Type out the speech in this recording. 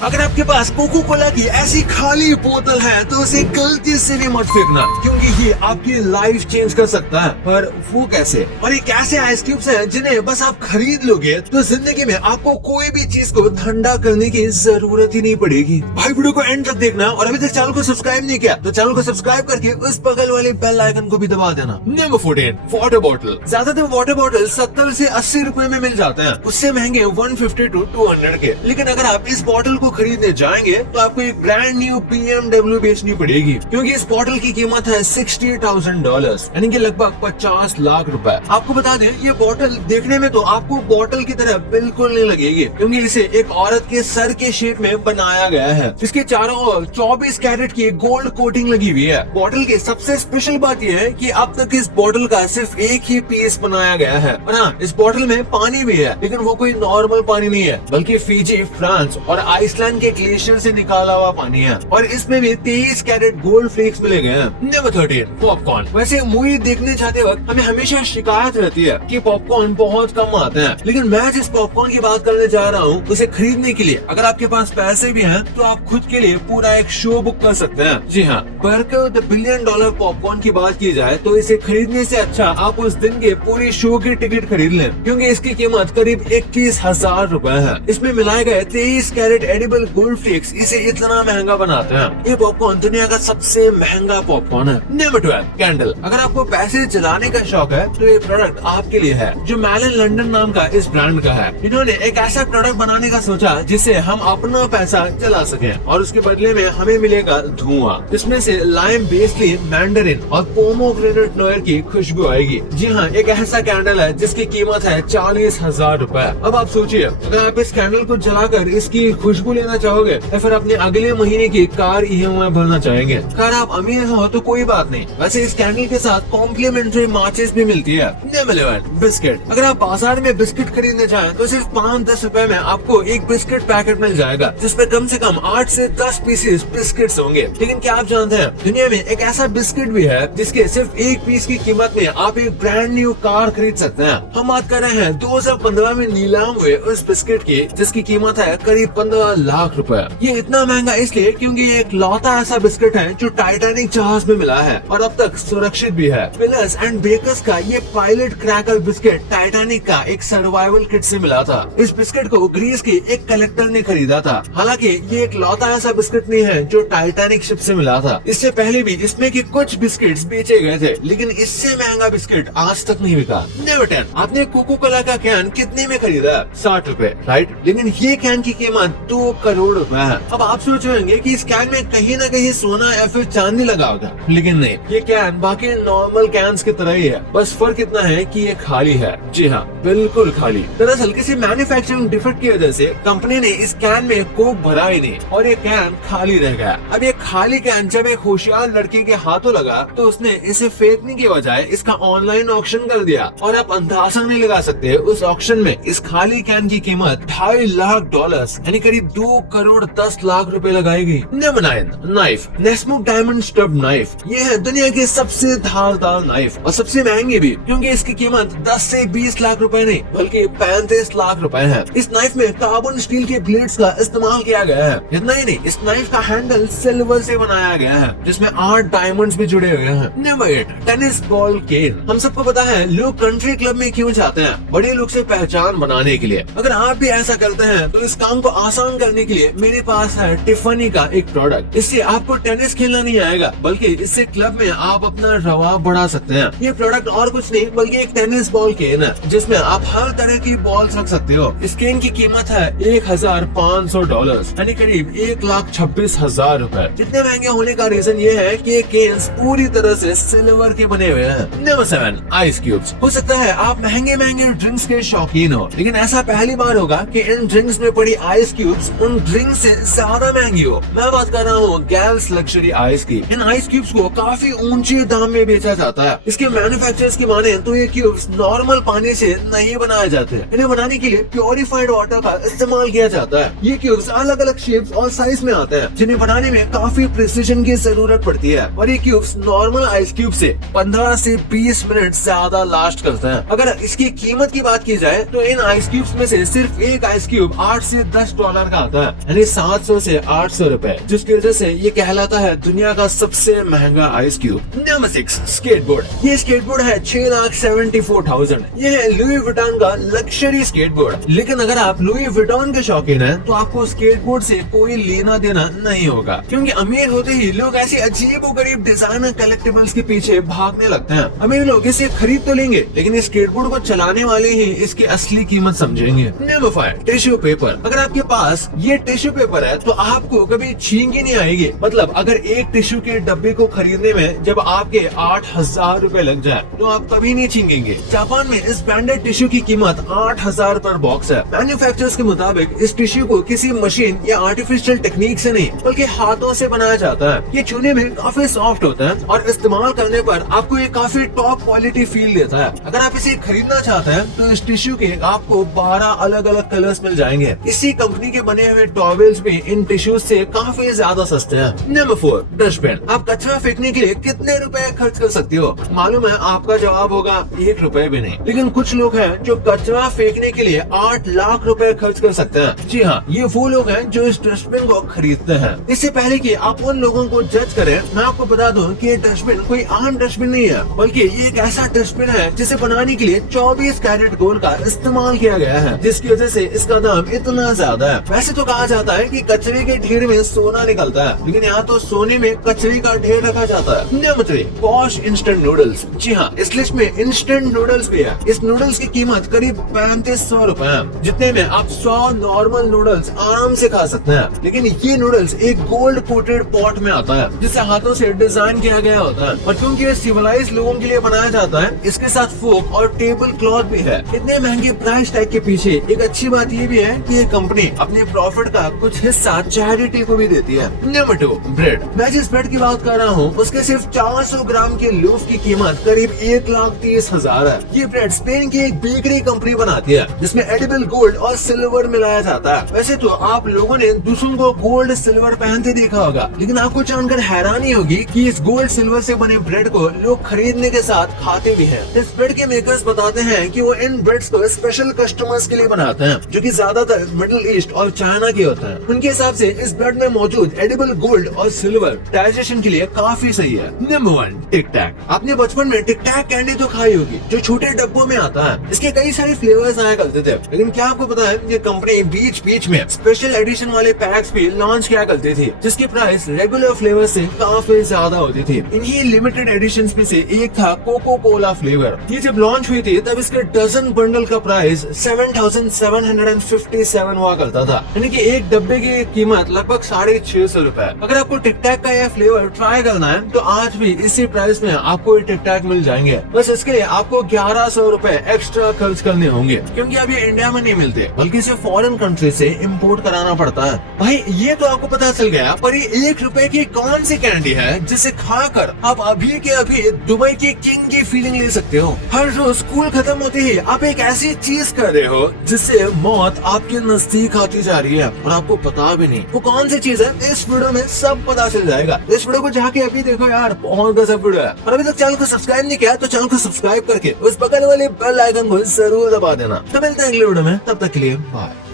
अगर आपके पास cocoa Cola की ऐसी खाली बोतल है तो उसे गलती से भी मत फेंकना, क्योंकि ये आपकी लाइफ चेंज कर सकता है। पर वो कैसे? और ये कैसे आइस क्यूब्स हैं जिन्हें बस आप खरीद लोगे तो जिंदगी में आपको कोई भी चीज को ठंडा करने की जरूरत ही नहीं पड़ेगी। भाई वीडियो को एंड तक देखना, और अभी तक चैनल को सब्सक्राइब नहीं किया तो चैनल को सब्सक्राइब करके उस बगल वाले बेल आइकन को भी दबा देना। Number 14, water bottle. ज्यादातर वाटर बॉटल 70 से 80 रुपए में मिल जाते हैं, उससे महंगे 150 to 200 के। लेकिन अगर आप इस बॉटल को खरीदने जाएंगे तो आपको एक ब्रांड न्यू BMW बेचनी पड़ेगी, क्योंकि इस बॉटल की कीमत है $60,000, यानी कि लगभग 50 लाख रुपए। आपको बता दें, ये बॉटल देखने में तो आपको बॉटल की तरह बिल्कुल नहीं लगेगी, क्योंकि इसे एक औरत के सर के शेप में बनाया गया है। इसके चारों ओर 24 कैरेट की गोल्ड कोटिंग लगी हुई है। बॉटल की सबसे स्पेशल बात यह है कि अब तक इस बॉटल का सिर्फ एक ही पीस बनाया गया है। और हाँ, इस बॉटल में पानी भी है, लेकिन वो कोई नॉर्मल पानी नहीं है, बल्कि फिजी, फ्रांस और आइसलैंड के ग्लेशियर से निकाला हुआ पानी है। और इसमें भी 23 कैरेट गोल्ड फ्लेक्स मिले गए हैं। Number 13, popcorn. वैसे मूवी देखने जाते वक्त हमें हमेशा शिकायत रहती है कि पॉपकॉर्न बहुत कम आते हैं, लेकिन मैं जिस पॉपकॉर्न की बात करने जा रहा हूँ उसे खरीदने के लिए अगर आपके पास पैसे भी हैं तो आप खुद के लिए पूरा एक शो बुक कर सकते हैं। जी हाँ, बर्गर द $1 बिलियन पॉपकॉर्न की बात की जाए तो इसे खरीदने से अच्छा आप उस दिन के पूरी शो की टिकट खरीद लें, क्योंकि इसकी कीमत करीब 21,000 रुपए है। इसमें मिलाए गए 23 कैरेट एडिबल गोल्ड फ्लेक्स इसे इतना महंगा बनाते हैं। ये पॉपकॉर्न दुनिया का सबसे महंगा पॉपकॉर्न है। Number 12, candle. अगर आपको पैसे जलाने का शौक है तो ये प्रोडक्ट आपके लिए है, जो मैलन लंडन नाम का इस ब्रांड का है। इन्होंने एक ऐसा प्रोडक्ट बनाने का सोचा जिससे हम अपना पैसा जला सके, और उसके बदले में हमें मिलेगा धुआं। इसमें से लाइम, बेसली, मैंडरिन और पोमोग्रेनेट नोयर की खुशबू आएगी। जी हाँ, एक ऐसा कैंडल है जिसकी कीमत है 40,000 रुपए। अब आप सोचिए, अगर आप इस कैंडल को जलाकर इसकी खुशबू लेना चाहोगे या फिर अपने अगले महीने की कार EMI भरना चाहेंगे। अगर आप अमीर हो तो कोई बात नहीं, वैसे इस कैंडल के साथ कॉम्प्लीमेंट्री माचिस भी मिलती है। Number 11, biscuit. अगर आप बाजार में बिस्किट खरीदने जाएं तो सिर्फ 5-10 रुपए में आपको एक बिस्किट पैकेट मिल जाएगा, जिसमें कम से कम 8 से 10 पीसेस बिस्किट्स होंगे। लेकिन क्या आप जानते हैं, दुनिया में एक ऐसा बिस्किट भी है जिसके सिर्फ एक पीस की कीमत में आप एक ब्रांड न्यू कार खरीद सकते हैं। हम बात कर रहे हैं 2015 में नीलाम हुए उस बिस्किट की, जिसकी कीमत है करीब 15 लाख रुपए। ये इतना महंगा इसलिए क्योंकि ये एक लौता ऐसा बिस्किट है जो टाइटैनिक जहाज में मिला है और अब तक सुरक्षित भी है। विलर्स एंड बेकर्स का ये पायलट क्रैकर बिस्किट टाइटैनिक का एक सर्वाइवल किट से मिला था। इस बिस्किट को ग्रीस के एक कलेक्टर ने खरीदा था। हालांकि ये एक लौता ऐसा बिस्किट नहीं है जो टाइटैनिक शिप से मिला था। इससे पहले भी इसमें के कुछ बिस्किट्स बेचे गए थे, लेकिन इससे महंगा बिस्किट आज तक नहीं बिका। नंबर 10, आपने कोको कोला का कैन कितने में खरीदा? 60 रुपए, राइट? लेकिन ये कैन की कीमत 2 करोड़ रुपए है। अब आप सोच रहे होंगे कि इस कैन में कहीं न कहीं सोना या फिर चांदी लगा होगा, लेकिन नहीं, ये कैन बाकी नॉर्मल कैंस की तरह ही है, बस फर्क इतना है कि ये खाली है। जी हाँ, बिल्कुल खाली। दरअसल किसी मैन्युफैक्चरिंग डिफेक्ट की वजह से कंपनी ने इस कैन में कोक भरा ही नहीं और ये कैन खाली रह गया। अब ये खाली कैन जब एक होशियार लड़की के हाथों लगा तो उसने इसे फेंकने के बजाय इसका ऑनलाइन ऑक्शन कर दिया, और आप अंदाजा नहीं लगा सकते उस ऑक्शन में इस खाली कैन की कीमत $2.5 लाख यानी करीब 2 करोड़ 10 लाख रुपए लगाई गई। Number 9, knife. Nesmo diamond stub knife. ये है दुनिया की सबसे धारदार नाइफ और सबसे महंगी भी, क्योंकि इसकी कीमत 10 से 20 लाख रुपए नहीं बल्कि 35 लाख रुपए है। इस नाइफ में कार्बन स्टील के ब्लेड्स का इस्तेमाल किया गया है। इतना ही नहीं, इस नाइफ का हैंडल सिल्वर से बनाया गया है, जिसमें 8 डायमंड्स भी जुड़े हुए हैं। नंबर 8, टेनिस बॉल केन। हम सबको पता है लोग कंट्री क्लब में क्यों जाते हैं, बड़े लोग से पहचान बनाने के लिए। अगर आप भी ऐसा करते हैं तो इस काम को आसान करने के लिए मेरे पास है टिफनी का एक प्रोडक्ट। इससे आपको टेनिस खेलना नहीं आएगा, बल्कि इससे क्लब में आप अपना रवाब बढ़ा सकते हैं। ये प्रोडक्ट और कुछ नहीं बल्कि एक टेनिस बॉल केन है, जिसमें आप हर तरह की बॉल्स रख सकते हो। इस केन की कीमत है $1,500 यानी करीब 1,26,000 रुपए। इतने महंगे होने का रीजन ये है कि ये केन्स पूरी तरह से सिल्वर के बने हुए हैं। Number 7, ice cubes. हो सकता है आप महंगे महंगे ड्रिंक्स के शौकीन हो, लेकिन ऐसा पहली बार होगा कि इन ड्रिंक्स में पड़ी आइस क्यूब्स उन ड्रिंक्स से ज्यादा महंगी हो। मैं बात कर रहा हूँ गैल्स लग्जरी आइस की। इन आइस क्यूब्स को काफी ऊंचे दाम में बेचा जाता है। इसके मैन्युफैक्चरर्स की माने तो ये क्यूब्स नॉर्मल पानी से नहीं बनाए जाते। इन्हें बनाने के लिए प्योरिफाइड वाटर का इस्तेमाल किया जाता है। ये क्यूब्स अलग अलग शेप्स और साइज में आते हैं, जिन्हें बनाने में काफी प्रिसिजन की जरूरत पड़ती है। और ये क्यूब्स नॉर्मल आइस क्यूब से 15 से 20 मिनट ज्यादा लास्ट करते हैं। अगर इसकी कीमत की बात की जाए तो इन आइस क्यूब्स में से सिर्फ एक आइस क्यूब $8 से $10 का आता है, यानी 700 से 800 रुपए, जिसकी वजह से ये कहलाता है दुनिया का सबसे महंगा आइस क्यूब। Number 6, skateboard. ये स्केटबोर्ड है 6,74,000। ये है लुई विटॉन का लग्जरी स्केटबोर्ड। लेकिन अगर आप लुई विटॉन के शौकीन हैं तो आपको स्केटबोर्ड से कोई लेना देना नहीं होगा, क्योंकि अमीर होते ही लोग ऐसे अजीबोगरीब डिजाइनर कलेक्टिबल्स के पीछे भागने लगते हैं। अमीर लोग इसे खरीद तो लेंगे, लेकिन इस स्केटबोर्ड को चलाने वाले ही इसकी असली कीमत समझेंगे। Number 5, tissue paper. अगर आपके पास ये टिश्यू पेपर है तो आपको कभी छींक ही नहीं आएगी। मतलब अगर एक टिश्यू के डब्बे को खरीदने में जब आपके 8,000 रुपए लग जाए तो आप कभी नहीं छींकेंगे। जापान में इस ब्रांडेड टिश्यू की कीमत 8,000 पर बॉक्स है। मैन्युफैक्चरर्स के मुताबिक इस टिश्यू को किसी मशीन या आर्टिफिशियल टेक्निक से नहीं बल्कि हाथों से बनाया जाता है। ये छूने में काफी सॉफ्ट होता है और इस्तेमाल करने पर आपको ये काफी टॉप क्वालिटी फील देता है। अगर आप इसे खरीदना चाहते हैं तो इस टिश्यू के आपको 12 अलग अलग कलर्स मिल जाएंगे। इसी कंपनी के बने हुए टॉवेल्स भी इन टिश्यूज से काफी ज्यादा सस्ते हैं। Number 4, dustbin. आप कचरा फेंकने के लिए कितने रुपए खर्च कर सकते हो? मालूम है आपका जवाब होगा 1 रुपए भी नहीं, लेकिन कुछ लोग हैं जो कचरा फेंकने के लिए 8 लाख रुपए खर्च कर सकते हैं। जी हाँ, ये वो लोग हैं जो इस डस्टबिन को खरीदते हैं। इससे पहले कि आप उन लोगों को जज करें, मैं आपको बता दूं कि ये डस्टबिन कोई आम डस्टबिन नहीं है, बल्कि ये एक ऐसा डस्टबिन है जिसे बनाने के लिए 24 कैरेट गोल्ड का इस्तेमाल किया गया है, जिसकी वजह से इसका दाम इतना ज्यादा है। वैसे तो कहा जाता है कि कचरे के ढेर में सोना निकलता है, लेकिन यहाँ तो सोने में कचरे का ढेर रखा जाता है। Number 3, posh instant noodles. जी हाँ, इस लिस्ट में इंस्टेंट नूडल्स भी है। इस नूडल्स की कीमत करीब 3500 रुपए है, जितने में आप 100 नॉर्मल नूडल्स आराम से खा सकते हैं। लेकिन ये नूडल्स एक गोल्ड कोटेड पॉट में आता है, जिसे हाथों से डिजाइन किया गया होता है, और क्योंकि ये सिविलाइज्ड लोगों के लिए बनाया जाता है, इसके साथ फोक और टेबल क्लॉथ भी है। इतने महंगे प्राइस टैग के पीछे एक अच्छी बात ये भी है कि ये कंपनी अपने प्रॉफिट का कुछ हिस्सा चैरिटी को भी देती है। Number 2, bread. मैं जिस ब्रेड की बात कर रहा हूँ उसके सिर्फ 400 ग्राम के लूफ की कीमत करीब 1,30,000 है। ये ब्रेड स्पेन की एक बेकरी कंपनी बनाती है, जिसमें एडिबल गोल्ड और सिल्वर मिलाया जाता है। वैसे तो आप लोगों ने दूसरों को गोल्ड सिल्वर पहनते देखा होगा, लेकिन आपको जानकर हैरानी होगी कि इस गोल्ड सिल्वर से बने ब्रेड को लोग खरीदने के साथ खाते भी हैं। इस ब्रेड के मेकर्स बताते हैं कि वो इन ब्रेड्स को स्पेशल कस्टमर्स के लिए बनाते हैं, जो कि ज्यादातर मिडिल ईस्ट और चाइना के होते हैं। उनके हिसाब से इस ब्रेड में मौजूद एडिबल गोल्ड और सिल्वर डाइजेशन के लिए काफी सही है। नंबर 1, टिक टैक। आपने बचपन में टिक टैक कैंडी तो खाई होगी, जो छोटे डब्बों में आता है। इसके कई सारे फ्लेवर्स आया करते थे, लेकिन क्या आपको पता है ये कंपनी बीच बीच में स्पेशल एडिशन वाले पैक्स भी लॉन्च किया करती थी, जिसकी प्राइस रेगुलर फ्लेवर से काफी ज्यादा होती थी। इन्हीं लिमिटेड एडिशंस में से एक था कोको कोला फ्लेवर। ये जब लॉन्च हुई थी तब इसके डजन बंडल का प्राइस 7,757 हुआ करता था, यानी कि एक डब्बे की कीमत लगभग 650 रुपए। अगर आपको टिक टैक का यह फ्लेवर ट्राई करना है तो आज भी इसी प्राइस में आपको ये टिक टैक मिल जाएंगे। बस इसके लिए आपको 1100 रुपए एक्स्ट्रा खर्च करने होंगे, क्योंकि अब ये इंडिया में नहीं मिलते, बल्कि इसे फॉरेन कंट्री से इम्पोर्ट कराना पड़ता है। भाई ये तो आपको पता चल गया, पर ये 1 रुपए की कौन सी कैंडी है जिसे खाकर आप अभी के अभी दुबई की किंग की फीलिंग ले सकते हो। हर रोज स्कूल खत्म होते ही आप एक ऐसी चीज कर रहे हो जिससे मौत आपके नजदीक आती जा रही है और आपको पता भी नहीं वो कौन सी चीज है। इस वीडियो में सब पता चल जाएगा। इस वीडियो को जाके अभी देखो यार, बहुत गजब वीडियो है। और अभी तक चैनल को सब्सक्राइब नहीं किया तो चैनल को सब्सक्राइब करके उस बगल वाले बेल आइकन को जरूर दबा देना। तो मिलते हैं अगले वीडियो में, तब तक के लिए बाय।